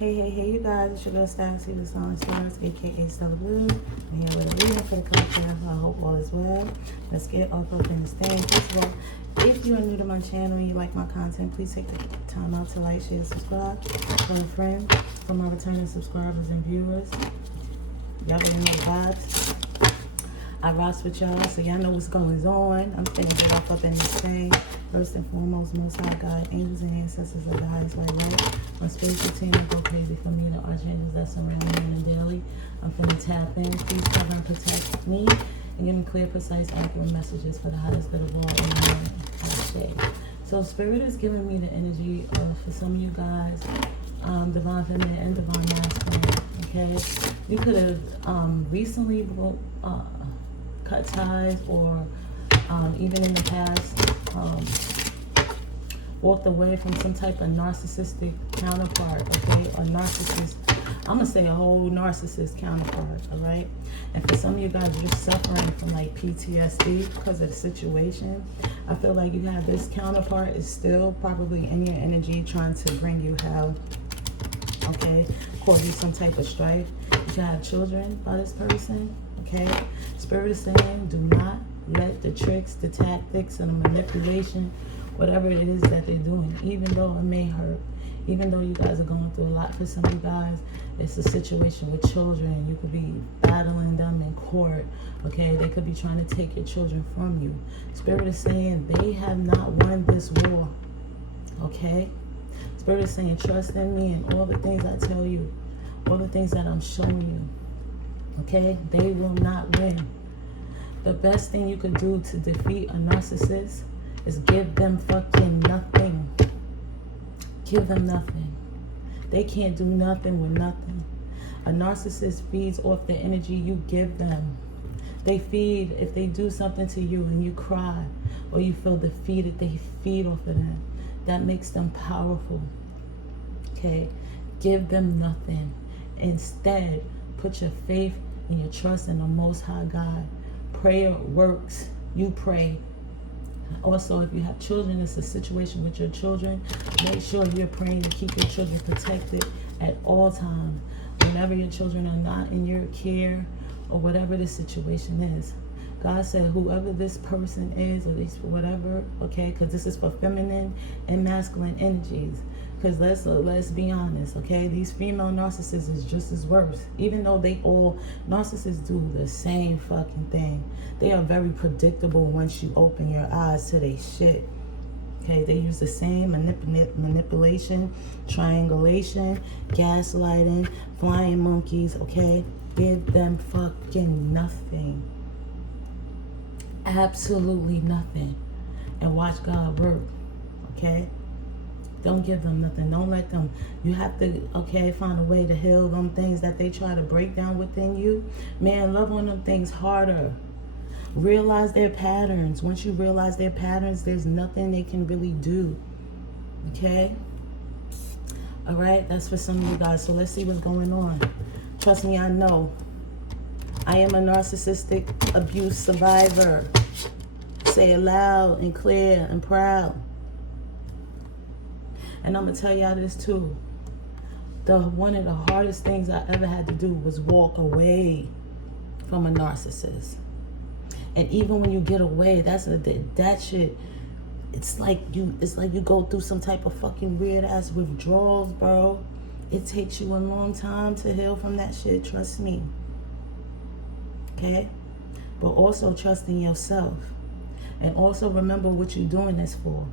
Hey, you guys, it's your girl Stacy, the Song Stars, aka Stella Blue. I'm here with a reading for the content. I hope all is well. Let's get off up in this thing. First of all, if you are new to my channel and you like my content, please take the time out to like, share, subscribe. Tell a friend. For my returning subscribers and viewers, y'all already know the vibes. I rocks with y'all, so y'all know what's going on. I'm finna get off up in this thing. First and foremost, Most High God, angels and ancestors of the highest white light. My spiritual team will go crazy for me, the archangels that surround me on the daily. I'm finna tap in. Please cover and protect me and give me clear, precise, accurate messages for the highest good of all. So Spirit is giving me the energy of, for some of you guys, divine feminine and divine masculine. Okay, you could have recently cut ties, or even in the past walked away from some type of narcissistic counterpart, okay? Or narcissist, I'm gonna say a whole narcissist counterpart, all right? And for some of you guys, you're suffering from like PTSD because of the situation. I feel like you have this counterpart is still probably in your energy trying to bring you hell, okay? Cause you some type of strife. You should have children by this person, okay? Spirit is saying, do not let the tricks, the tactics, and the manipulation, whatever it is that they're doing, even though it may hurt, even though you guys are going through a lot. For some of you guys, it's a situation with children. You could be battling them in court, okay? They could be trying to take your children from you. Spirit is saying they have not won this war, okay? Spirit is saying, trust in me and all the things I tell you, all the things that I'm showing you, okay? They will not win. The best thing you could do to defeat a narcissist is give them fucking nothing. Give them nothing. They can't do nothing with nothing. A narcissist feeds off the energy you give them. They feed, if they do something to you and you cry or you feel defeated, they feed off of them. That makes them powerful. Okay? Give them nothing. Instead, put your faith and your trust in the Most High God. Prayer works. You pray. Also, if you have children, it's a situation with your children. Make sure you're praying to keep your children protected at all times. Whenever your children are not in your care or whatever the situation is. God said whoever this person is, or this whatever, okay, because this is for feminine and masculine energies. Because let's be honest, okay? These female narcissists is just as worse. Even though they all, narcissists do the same fucking thing. They are very predictable once you open your eyes to their shit. Okay, they use the same manipulation, triangulation, gaslighting, flying monkeys, okay? Give them fucking nothing. Absolutely nothing. And watch God work, okay? Don't give them nothing. Don't let them. You have to, okay, find a way to heal them things that they try to break down within you. Man, love on them things harder. Realize their patterns. Once you realize their patterns, there's nothing they can really do. Okay? All right? That's for some of you guys. So let's see what's going on. Trust me, I know. I am a narcissistic abuse survivor. Say it loud and clear and proud. And I'm going to tell y'all this too. One of the hardest things I ever had to do was walk away from a narcissist. And even when you get away, that shit, it's like you go through some type of fucking weird ass withdrawals, bro. It takes you a long time to heal from that shit, trust me. Okay? But also trust in yourself. And also remember what you're doing this for.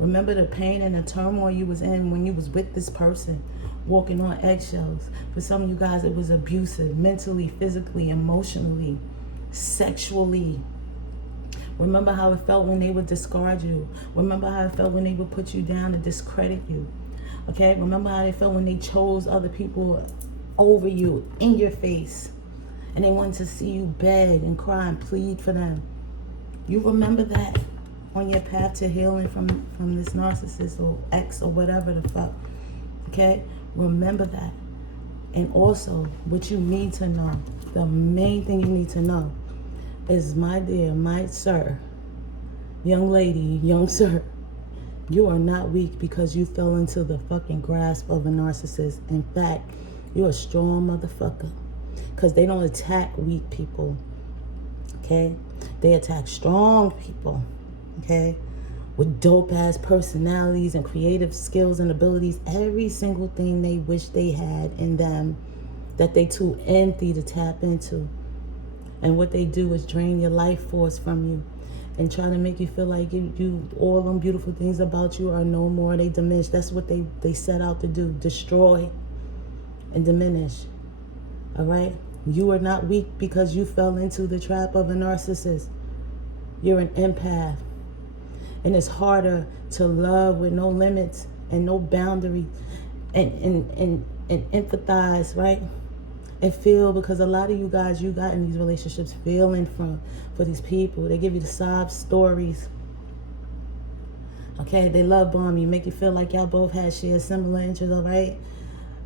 Remember the pain and the turmoil you was in when you was with this person, walking on eggshells. For some of you guys, it was abusive, mentally, physically, emotionally, sexually. Remember how it felt when they would discard you. Remember how it felt when they would put you down and discredit you. Okay? Remember how it felt when they chose other people over you, in your face. And they wanted to see you beg and cry and plead for them. You remember that on your path to healing from this narcissist or ex or whatever the fuck. Okay? Remember that. And also, what you need to know, the main thing you need to know is, my dear, my sir, young lady, young sir, You are not weak because you fell into the fucking grasp of a narcissist. In fact, you're a strong motherfucker. Because they don't attack weak people. Okay? They attack strong people. Okay? With dope-ass personalities and creative skills and abilities. Every single thing they wish they had in them that they too empty to tap into. And what they do is drain your life force from you and try to make you feel like you all them beautiful things about you are no more. They diminish. That's what they set out to do. Destroy and diminish. All right? You are not weak because you fell into the trap of a narcissist. You're an empath. And it's harder to love with no limits and no boundaries and empathize, right? And feel, because a lot of you guys, you got in these relationships feeling for these people. They give you the sob stories. Okay, they love bomb you, make you feel like y'all both had shared similar interests, all right?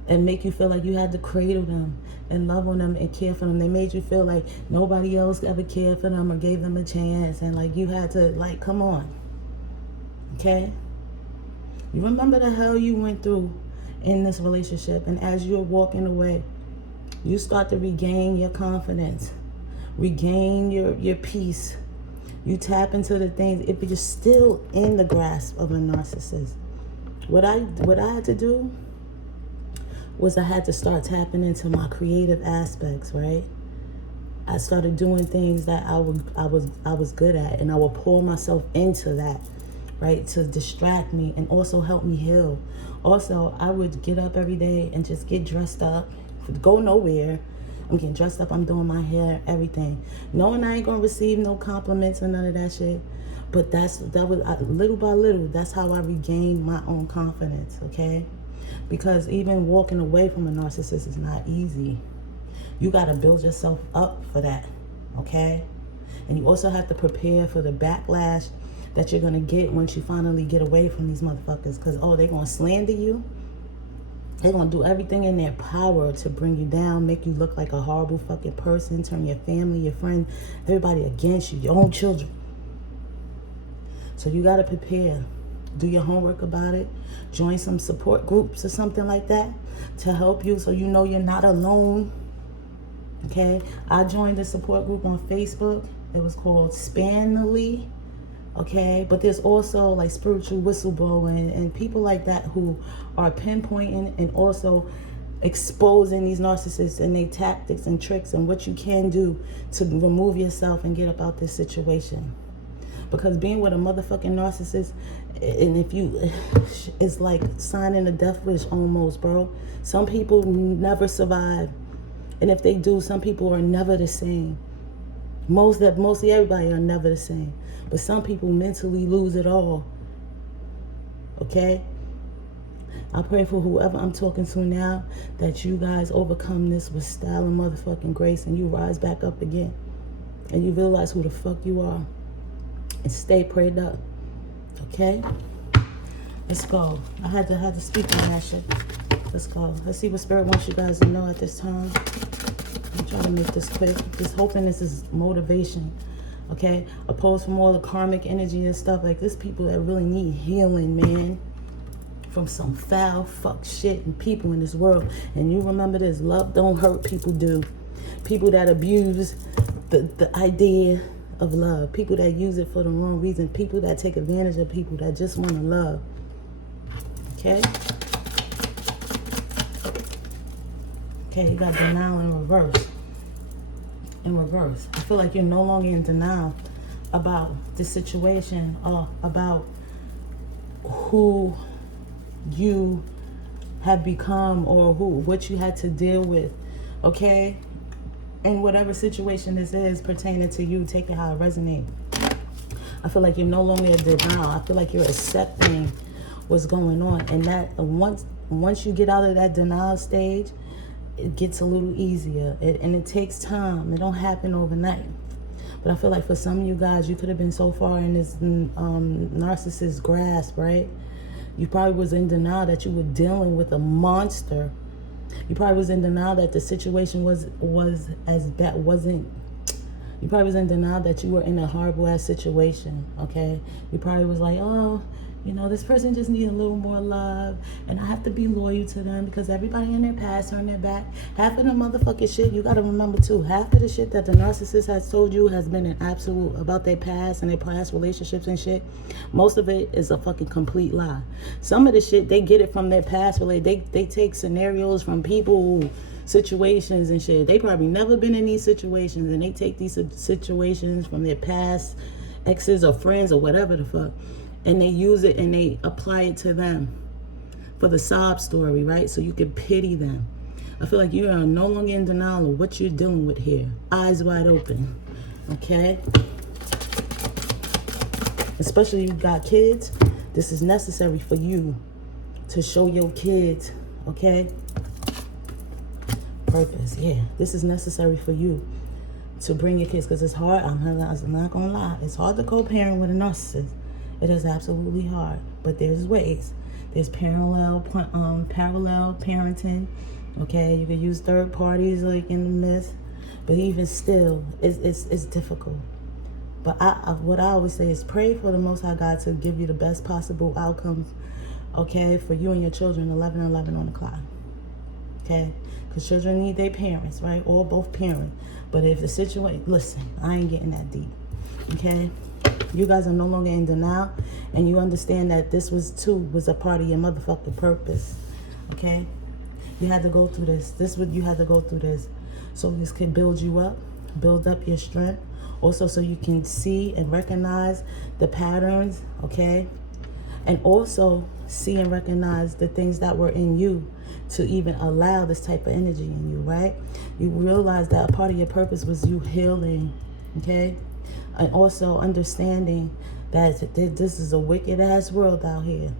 And make you feel like you had to cradle them and love on them and care for them. They made you feel like nobody else ever cared for them or gave them a chance. And like you had to, like, come on. Okay? You remember the hell you went through in this relationship. And as you're walking away, you start to regain your confidence, regain your peace. You tap into the things. If you're still in the grasp of a narcissist, what I had to do was I had to start tapping into my creative aspects, right? I started doing things that I was good at, and I would pour myself into that, right, to distract me and also help me heal. Also, I would get up every day and just get dressed up. Go nowhere. I'm getting dressed up. I'm doing my hair, everything. Knowing I ain't gonna receive no compliments or none of that shit. But that was little by little. That's how I regained my own confidence. Okay, because even walking away from a narcissist is not easy. You gotta build yourself up for that. Okay, and you also have to prepare for the backlash that you're gonna get once you finally get away from these motherfuckers. Because they're gonna slander you. They're going to do everything in their power to bring you down, make you look like a horrible fucking person, turn your family, your friends, everybody against you, your own children. So you got to prepare. Do your homework about it. Join some support groups or something like that to help you so you know you're not alone. Okay? I joined a support group on Facebook. It was called Spanily. Okay, but there's also like spiritual whistleblowing and people like that who are pinpointing and also exposing these narcissists and their tactics and tricks and what you can do to remove yourself and get up out this situation. Because being with a motherfucking narcissist, and if you, it's like signing a death wish almost, bro. Some people never survive, and if they do, some people are never the same. Mostly everybody are never the same. But some people mentally lose it all. Okay? I pray for whoever I'm talking to now that you guys overcome this with style and motherfucking grace and you rise back up again. And you realize who the fuck you are. And stay prayed up. Okay? Let's go. I had to speak on that shit. Let's go. Let's see what Spirit wants you guys to know at this time. I'm trying to make this quick. Just hoping this is motivation. Okay? Opposed from all the karmic energy and stuff. Like, there's people that really need healing, man. From some foul fuck shit and people in this world. And you remember this. Love don't hurt, people do. People that abuse the idea of love. People that use it for the wrong reason. People that take advantage of people that just want to love. Okay? Okay, you got denial in reverse. In reverse. I feel like you're no longer in denial about the situation or about who you have become or what you had to deal with. Okay? And whatever situation this is pertaining to you, take it how it resonates. I feel like you're no longer in denial. I feel like you're accepting what's going on. And that once you get out of that denial stage, it gets a little easier. And it takes time. It don't happen overnight. But I feel like for some of you guys, you could have been so far in this narcissist grasp, right? You probably was in denial that you were dealing with a monster. You probably was in denial that the situation was as bad, wasn't. You probably was in denial that you were in a horrible ass situation, okay? You probably was like, oh, You know, this person just needs a little more love, and I have to be loyal to them because everybody in their past turned their back. Half of the motherfucking shit, you gotta remember too, half of the shit that the narcissist has told you has been an absolute about their past and their past relationships and shit. Most of it is a fucking complete lie. Some of the shit, they get it from their past. They take scenarios from people, situations and shit. They probably never been in these situations, and they take these situations from their past exes or friends or whatever the fuck, and they use it and they apply it to them for the sob story, right? So you can pity them. I feel like you are no longer in denial of what you're dealing with here. Eyes wide open, okay? Especially if you got kids, this is necessary for you to show your kids, okay? Purpose, yeah. This is necessary for you to bring your kids, because it's hard. I'm not gonna lie. It's hard to co-parent with a narcissist. It is absolutely hard, but there's ways. There's parallel parenting. Okay, you can use third parties like in the midst, but even still, it's difficult. But what I always say is pray for the Most High God to give you the best possible outcomes. Okay, for you and your children, 11:11 on the clock. Okay, because children need their parents, right? Or both parents. But if the situation, listen, I ain't getting that deep. Okay. You guys are no longer in denial, and you understand that this was a part of your motherfucking purpose. Okay? You had to go through this. You had to go through this. So this can build you up, build up your strength. Also, so you can see and recognize the patterns, okay? And also see and recognize the things that were in you to even allow this type of energy in you, right? You realize that a part of your purpose was you healing, okay? And also understanding that this is a wicked ass world out here.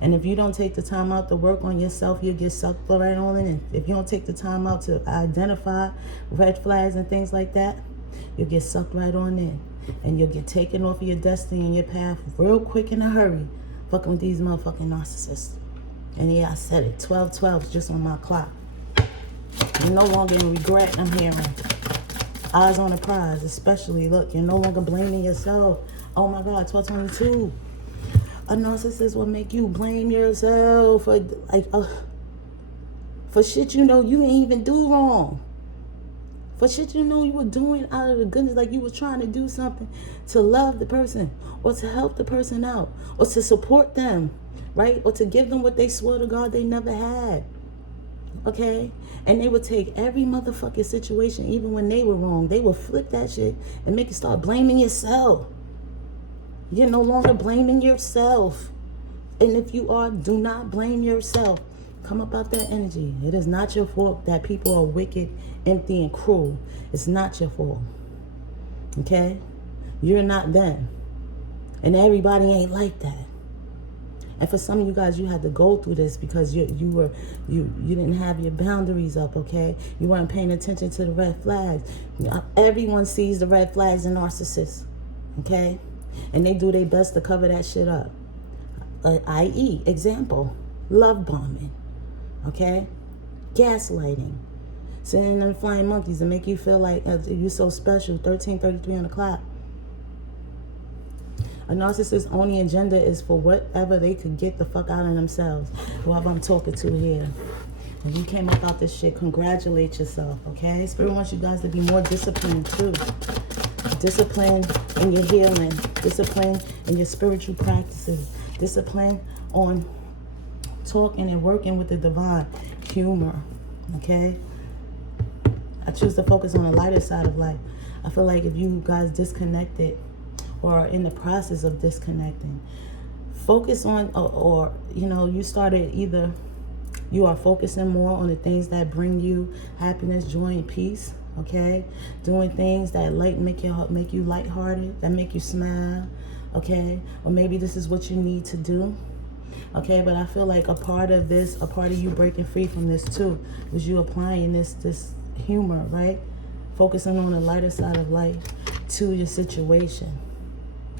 And if you don't take the time out to work on yourself, you'll get sucked right on in. And if you don't take the time out to identify red flags and things like that, you'll get sucked right on in. And you'll get taken off of your destiny and your path real quick in a hurry. Fucking with these motherfucking narcissists. And yeah, I said it. 12/12 is just on my clock. You're no longer in regret, I'm hearing. Eyes on the prize, especially, look, you're no longer blaming yourself. Oh my God, 12/22. A narcissist will make you blame yourself for shit you know you didn't even do wrong. For shit you know you were doing out of the goodness, like you were trying to do something to love the person or to help the person out or to support them, right? Or to give them what they swore to God they never had. Okay? And they would take every motherfucking situation, even when they were wrong, they would flip that shit and make you start blaming yourself. You're no longer blaming yourself. And if you are, do not blame yourself. Come up out that energy. It is not your fault that people are wicked, empty, and cruel. It's not your fault. Okay? You're not them. And everybody ain't like that. And for some of you guys, you had to go through this because you didn't have your boundaries up, okay? You weren't paying attention to the red flags. Everyone sees the red flags in narcissists, okay? And they do their best to cover that shit up. I.e., example, love bombing, okay? Gaslighting. Sitting in them flying monkeys and make you feel like you're so special, 13:33 on the clock. A narcissist's only agenda is for whatever they could get the fuck out of themselves. Whoever I'm talking to here. When you came up out this shit, congratulate yourself, okay? Spirit wants you guys to be more disciplined too. Discipline in your healing. Discipline in your spiritual practices. Discipline on talking and working with the divine. Humor, okay? I choose to focus on the lighter side of life. I feel like if you guys disconnected or are in the process of disconnecting, focus on, or you know, you started either you are focusing more on the things that bring you happiness, joy, and peace, okay? Doing things that make you lighthearted, that make you smile, okay? Or maybe this is what you need to do, okay? But I feel like a part of you breaking free from this too, was you applying this humor, right? Focusing on the lighter side of life to your situation.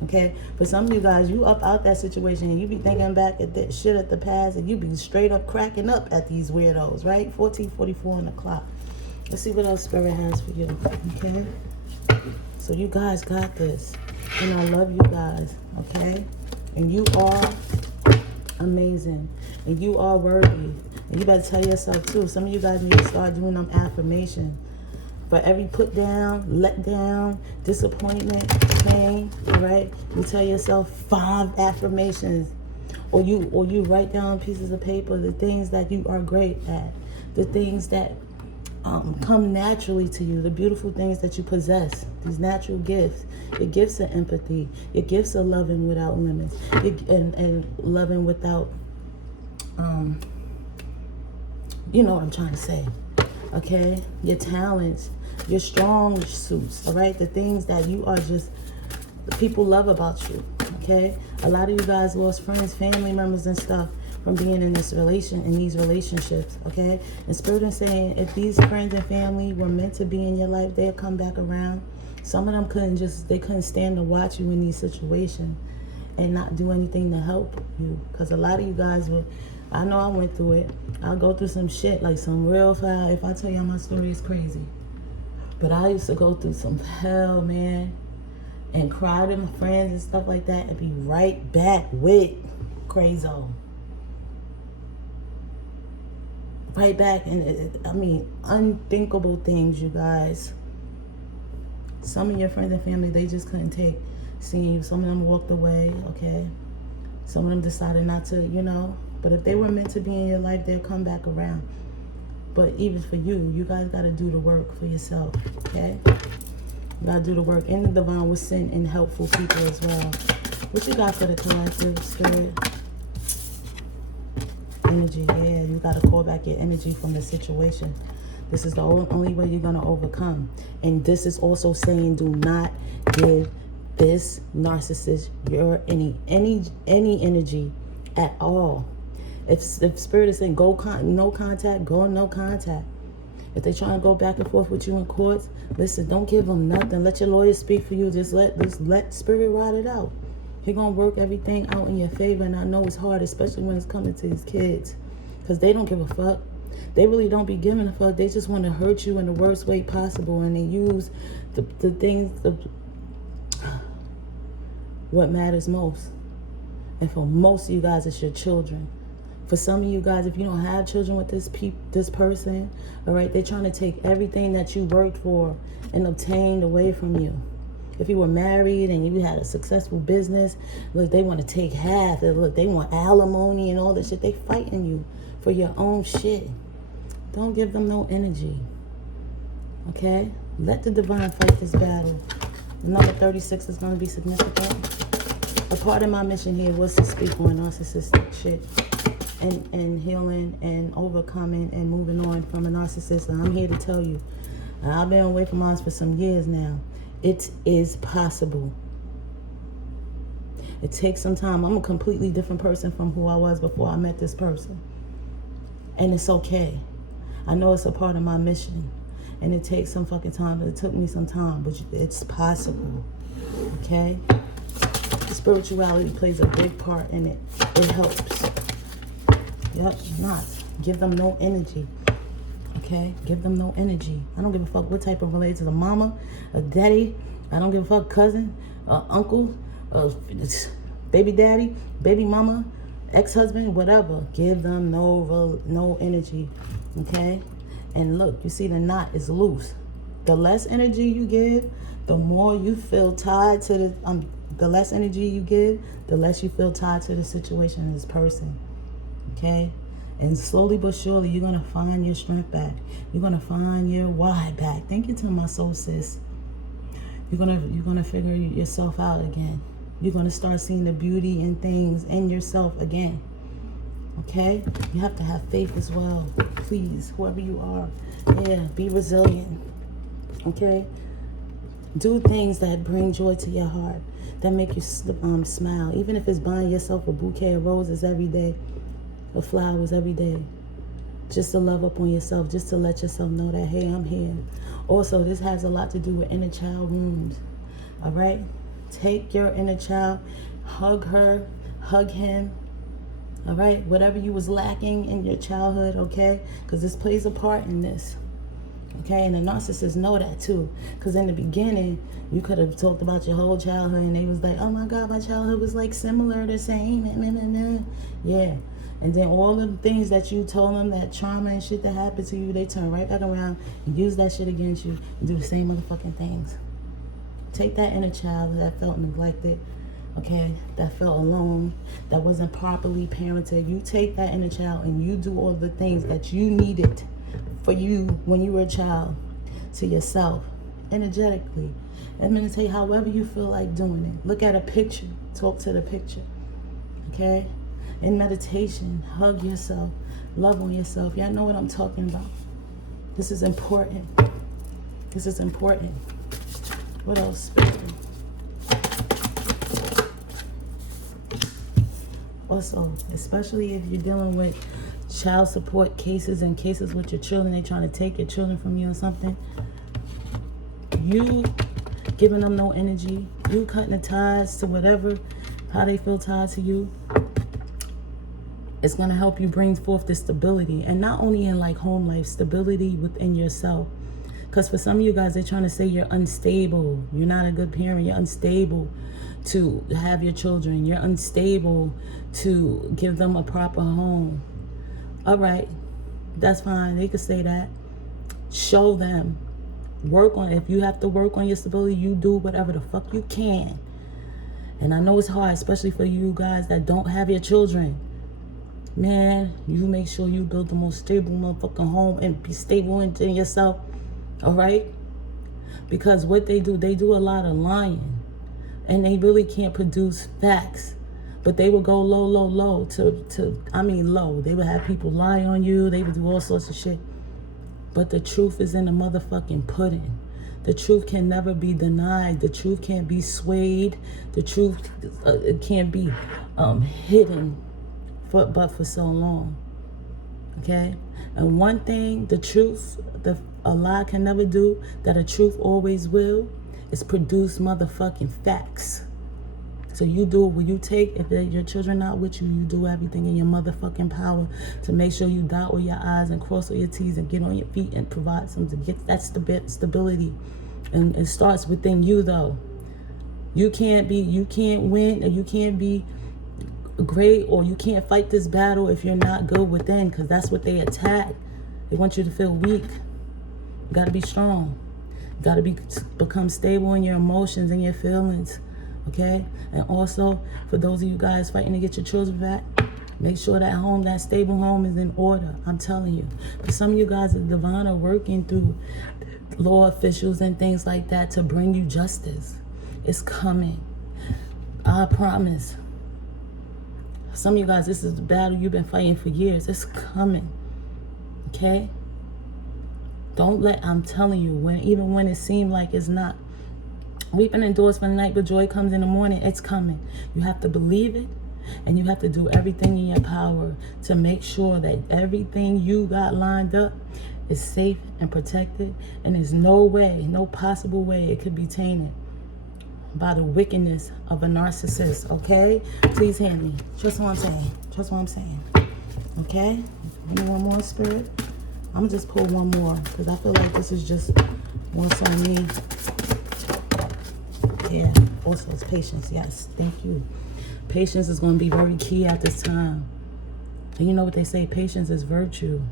Okay, for some of you guys, you up out that situation and you be thinking back at that shit at the past and you be straight up cracking up at these weirdos, right? 14:44 on the clock. Let's see what else Spirit has for you, okay? So you guys got this. And I love you guys, okay? And you are amazing. And you are worthy. And you better tell yourself too. Some of you guys need to start doing them affirmations. For every put down, let down, disappointment, pain, all right? You tell yourself 5 affirmations. Or you write down pieces of paper the things that you are great at, the things that come naturally to you, the beautiful things that you possess, these natural gifts, your gifts of empathy, your gifts of loving without limits, and loving without, you know what I'm trying to say, okay? Your talents, your strong suits, all right? The things that you are just, people love about you, okay? A lot of you guys lost friends, family members and stuff from being in these relationships, okay? And Spirit is saying, if these friends and family were meant to be in your life, they'll come back around. Some of them couldn't stand to watch you in these situations and not do anything to help you. Because a lot of you guys would, I know I went through it. I'll go through some shit, like some real foul. If I tell y'all my story, it's crazy. But I used to go through some hell, man, and cry to my friends and stuff like that and be right back with crazo. Right back, and I mean, unthinkable things, you guys. Some of your friends and family, they just couldn't take seeing you. Some of them walked away, okay? Some of them decided not to, you know. But if they were meant to be in your life, they'll come back around. But even for you, you guys got to do the work for yourself, okay? You got to do the work. And the divine will send in helpful people as well. What you got for the collective, Spirit? Energy, yeah, you got to call back your energy from the situation. This is the only way you're going to overcome. And this is also saying, do not give this narcissist your any energy at all. If Spirit is saying go no contact, go no contact. If they try to go back and forth with you in courts, listen, don't give them nothing. Let your lawyer speak for you. Just let Spirit ride it out. He's going to work everything out in your favor. And I know it's hard, especially when it's coming to these kids. Because they don't give a fuck. They really don't be giving a fuck. They just want to hurt you in the worst way possible. And they use the things, what matters most. And for most of you guys, it's your children. For some of you guys, if you don't have children with this person, all right, they're trying to take everything that you worked for and obtained away from you. If you were married and you had a successful business, look, they want to take half. Look, they want alimony and all that shit. They fighting you for your own shit. Don't give them no energy. Okay? Let the divine fight this battle. Number 36 is going to be significant. A part of my mission here was to speak on narcissistic shit and healing and overcoming and moving on from a narcissist. And I'm here to tell you, I've been away from ours for some years now. It is possible. It takes some time. I'm a completely different person from who I was before I met this person. And it's okay. I know it's a part of my mission. And it takes some fucking time. It took me some time, but it's possible. Okay? Spirituality plays a big part in it. It helps. Yep, not. Give them no energy. Okay? Give them no energy. I don't give a fuck what type of related to the mama, a daddy. I don't give a fuck cousin, uncle, baby daddy, baby mama, ex-husband, whatever. Give them no energy. Okay? And look, you see the knot is loose. The less energy you give, the more you feel tied to the less energy you give, the less you feel tied to the situation and this person. Okay? And slowly but surely, you're going to find your strength back. You're going to find your why back. Thank you to my soul sis. You're gonna figure yourself out again. You're going to start seeing the beauty in things in yourself again. Okay? You have to have faith as well. Please, whoever you are. Yeah, be resilient. Okay? Do things that bring joy to your heart. That make you smile. Even if it's buying yourself a bouquet of roses every day. Of flowers every day. Just to love up on yourself. Just to let yourself know that, hey, I'm here. Also, this has a lot to do with inner child wounds. All right? Take your inner child. Hug her. Hug him. All right? Whatever you was lacking in your childhood, okay? Because this plays a part in this. Okay, and the narcissists know that too. Because in the beginning, you could have talked about your whole childhood and they was like, oh my God, my childhood was like similar, the same. Yeah. And then all the things that you told them, that trauma and shit that happened to you, they turn right back around and use that shit against you and do the same motherfucking things. Take that inner child that felt neglected, okay, that felt alone, that wasn't properly parented. You take that inner child and you do all the things that you needed for you when you were a child to yourself, energetically. And meditate however you feel like doing it. Look at a picture, talk to the picture, okay? In meditation, hug yourself, love on yourself. Y'all know what I'm talking about. This is important. This is important. What else, Spirit? Also, especially if you're dealing with child support cases and cases with your children, they trying to take your children from you or something, you giving them no energy, you cutting the ties to whatever, how they feel tied to you, it's going to help you bring forth the stability. And not only in like home life, stability within yourself. Because for some of you guys, they're trying to say you're unstable. You're not a good parent. You're unstable to have your children. You're unstable to give them a proper home. All right, that's fine. They could say that. Show them. Work on it. If you have to work on your stability, you do whatever the fuck you can. And I know it's hard, especially for you guys that don't have your children. Man, you make sure you build the most stable motherfucking home and be stable in yourself. All right? Because what they do a lot of lying. And they really can't produce facts. But they would go low low. They would have people lie on you. They would do all sorts of shit. But the truth is in the motherfucking pudding. The truth can never be denied. The truth can't be swayed. The truth it can't be hidden but for so long. Okay? And one thing, the truth, a lie can never do, that a truth always will, is produce motherfucking facts. So you do what you take. If your children not with you, you do everything in your motherfucking power to make sure you dot all your I's and cross all your T's and get on your feet and provide some to get that stability. And it starts within you, though. You can't win, or you can't be great, or you can't fight this battle if you're not good within, because that's what they attack. They want you to feel weak. You got to be strong. You got to become stable in your emotions and your feelings. Okay? And also, for those of you guys fighting to get your children back, make sure that home, that stable home, is in order. I'm telling you. For some of you guys, the divine are working through law officials and things like that to bring you justice. It's coming. I promise. Some of you guys, this is the battle you've been fighting for years. It's coming. Okay? I'm telling you, even when it seemed like it's not. Weeping endures for the night, but joy comes in the morning. It's coming. You have to believe it, and you have to do everything in your power to make sure that everything you got lined up is safe and protected, and there's no way, no possible way it could be tainted by the wickedness of a narcissist. Okay? Please hear me. Trust what I'm saying. Trust what I'm saying. Okay? You want more, Spirit? I'm just pull one more, because I feel like this is just more so me. Yeah, also it's patience. Yes, thank you. Patience is going to be very key at this time. And you know what they say, patience is virtue.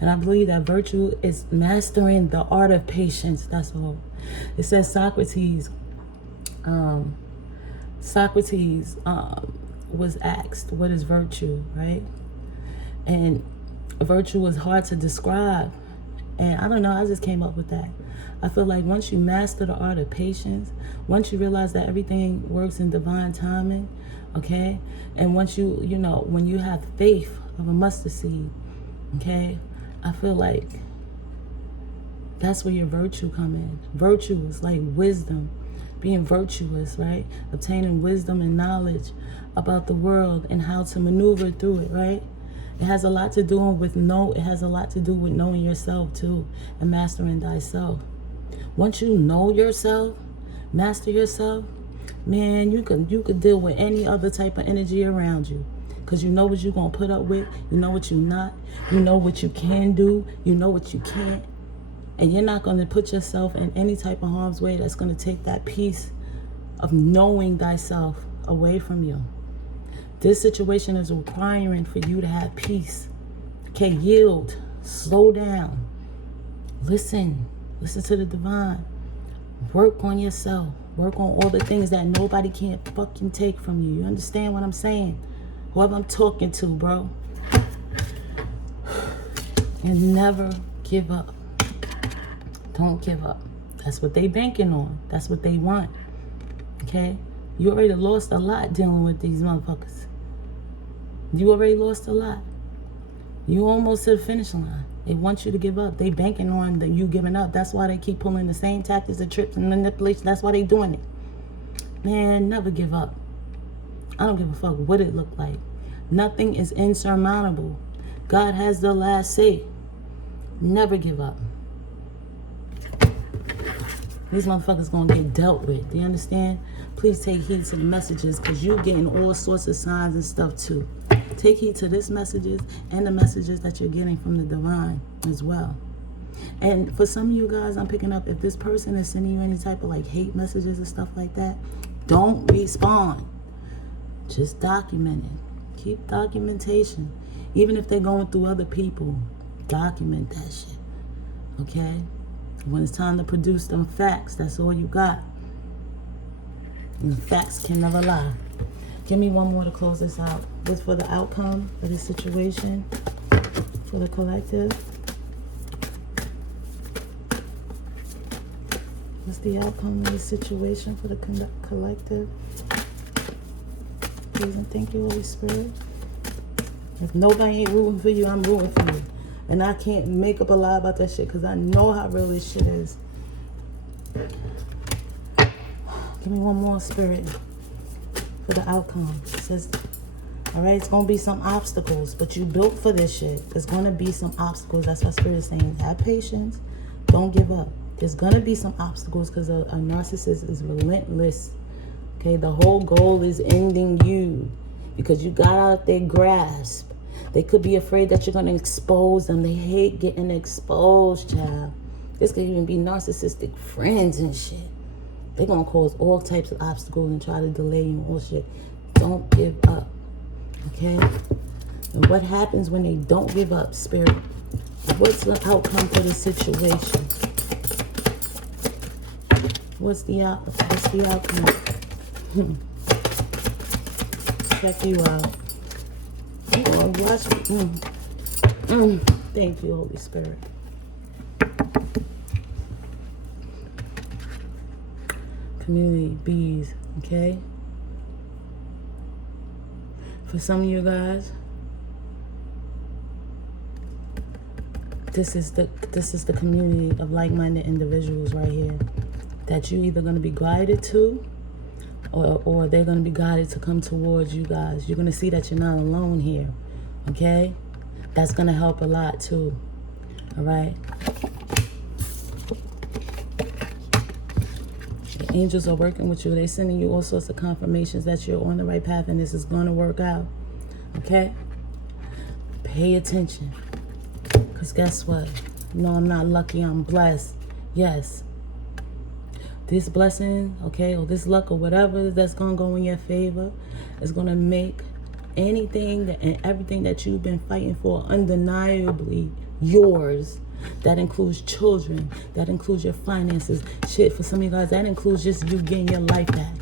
And I believe that virtue is mastering the art of patience. That's all. It says Socrates was asked, what is virtue, right? And virtue was hard to describe. And I don't know, I just came up with that. I feel like once you master the art of patience, once you realize that everything works in divine timing, okay? And once when you have faith of a mustard seed, okay? I feel like that's where your virtue come in. Virtue is like wisdom, being virtuous, right? Obtaining wisdom and knowledge about the world and how to maneuver through it, right? It has a lot to do with knowing yourself too, and mastering thyself. Once you know yourself, master yourself, man, you could deal with any other type of energy around you. Because you know what you're going to put up with. You know what you're not. You know what you can do. You know what you can't. And you're not going to put yourself in any type of harm's way that's going to take that peace of knowing thyself away from you. This situation is requiring for you to have peace. Okay, yield. Slow down. Listen. Listen to the divine. Work on yourself. Work on all the things that nobody can't fucking take from you. You understand what I'm saying? Whoever I'm talking to, bro. And never give up. Don't give up. That's what they banking on. That's what they want. Okay? You already lost a lot dealing with these motherfuckers. You already lost a lot. You almost to the finish line. They want you to give up. They banking on you giving up. That's why they keep pulling the same tactics and tricks and manipulation. That's why they doing it. Man, never give up. I don't give a fuck what it looked like. Nothing is insurmountable. God has the last say. Never give up. These motherfuckers gonna get dealt with. Do you understand? Please take heed to the messages, because you're getting all sorts of signs and stuff too. Take heed to this messages and the messages that you're getting from the divine as well. And for some of you guys, I'm picking up, if this person is sending you any type of like hate messages and stuff like that, don't respond. Just document it. Keep documentation. Even if they're going through other people, document that shit. Okay? When it's time to produce them facts, that's all you got. And facts can never lie. Give me one more to close this out. What's for the outcome of this situation for the collective? What's the outcome of this situation for the collective? Please and thank you, Holy Spirit. If nobody ain't rooting for you, I'm rooting for you. And I can't make up a lie about that shit, because I know how real this shit is. Give me one more, Spirit, for the outcome. It says, all right, it's going to be some obstacles, but you built for this shit. There's going to be some obstacles. That's what Spirit is saying. Have patience. Don't give up. There's going to be some obstacles, because a narcissist is relentless. Okay, the whole goal is ending you, because you got out their grasp. They could be afraid that you're going to expose them. They hate getting exposed, child. This could even be narcissistic friends and shit. They're going to cause all types of obstacles and try to delay you and all shit. Don't give up. Okay? And what happens when they don't give up, Spirit? What's the outcome for the situation? What's the outcome? Check you out. Oh, watch me. Thank you, Holy Spirit. Community, bees, okay? For some of you guys, this is the community of like-minded individuals right here that you're either going to be guided to, or they're going to be guided to come towards you guys. You're going to see that you're not alone here, okay? That's going to help a lot too, all right? The angels are working with you. They're sending you all sorts of confirmations that you're on the right path and this is going to work out, okay? Pay attention, because guess what? No, I'm not lucky, I'm blessed. Yes. This blessing, okay, or this luck or whatever that's going to go in your favor is going to make anything and everything that you've been fighting for undeniably yours. That includes children. That includes your finances. Shit, for some of you guys, that includes just you getting your life back.